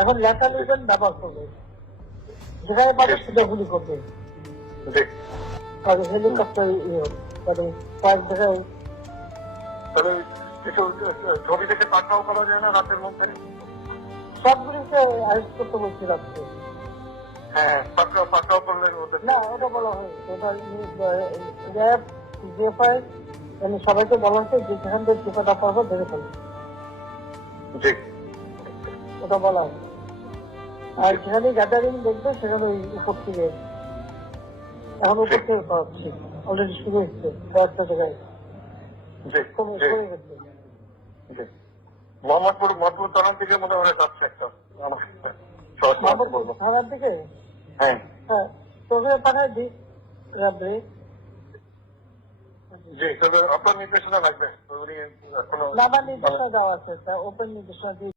এখন লেখা লিখেন ব্যবহার করবে। যেখানে পাবে সেটা গুলি করবে। আর হেলিকপ্টার ইয়ে কয়েক জায়গায়। তবে কিছু ছবি থেকে পাঠাও করা যায় না রাতের মধ্যে? সবগুলিকে আরেস্ট করতে বলছি রাত্রে। হ্যাঁ পাঠাও পাঠাও করলে না ওটা বলা হয় ওটা মানে সবাইকে বলা হচ্ছে যে যেখান থেকে টিকাটা পারব ধরে ফেলবে ওটা বলা হয় আর যেখানে গ্যাদারিং দেখবে সেখানে ওই উপর থেকে এখন উপর থেকে পাচ্ছি। অলরেডি শুরু হচ্ছে কয়েকটা জায়গায়। মোহাম্মদপুর থানার মনে হয় যাচ্ছে একটা। থানার হ্যাঁ। হ্যাঁ তোকে পাঠায় দিই র্যাবে জি তবে আপনার নির্দেশনা লাগবে। নির্দেশনা দেওয়া আছে ওপেন নির্দেশনা দিয়ে